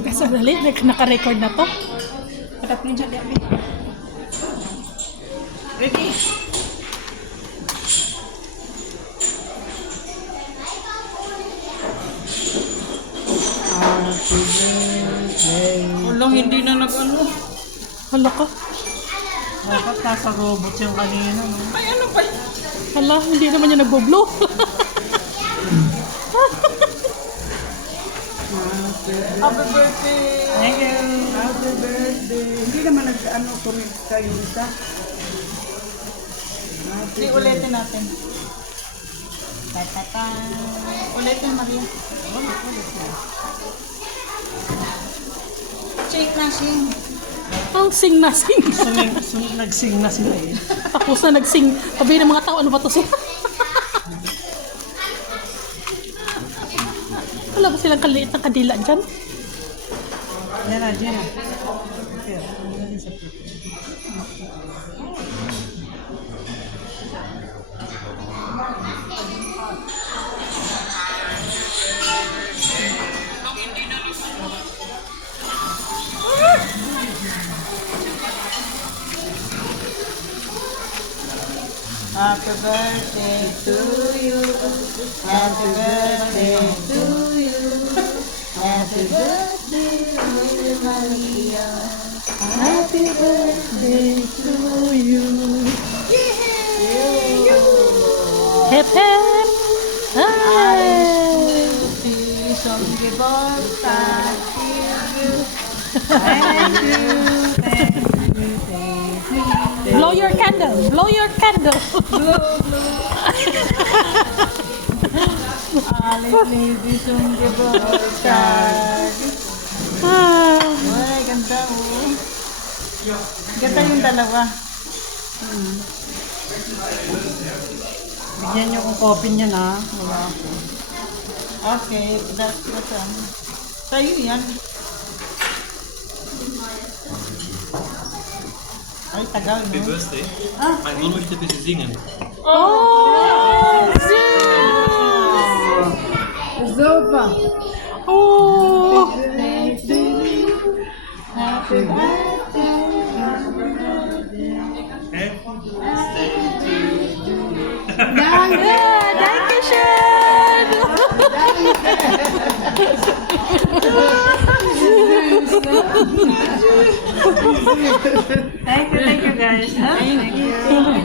Teka, sandali. Naka-record na to. Patap ninja di abi. Ready? Happy birthday. Walang hindi na nag-ano. Hala ka. Dapat nasa robot yung kanina, no? Ay, ano pa? Hala, hindi naman yung nagbo-blow. Happy birthday! Thank you! Happy birthday! Hindi naman nag-ano comment kayo isa. Hindi, ulitin natin. Ta-ta-ta! Ulitin, Maria. Shake na, shake. Ang sing na sing. Nag-sing na sila eh. Tapos na nagsing. Sabi ng mga tao, ano ba to sila? Wala ba silang kaliit na kadila dyan? Yan na, yan na. Happy birthday to you. Happy birthday to you. Happy birthday, dear Maria. Happy birthday to you. Hep hep. Ay! Som givolta you. Thank you. Thank you. Thank you. Blow your candle. Blow your candle. Alis som givolta. Ah. Ay, ganda oh. Ganda yung dalawa. Bigyan niyo kong coffee niya na. Wala ako. Okay, that's sa'yo yan. Ay, tagal, no? Happy birthday. Ah. Mein Sohn möchte bitte singen. Oh! Zopa. Oh! Happy birthday. Danke! Dankeschön! Thank you guys. Thank you.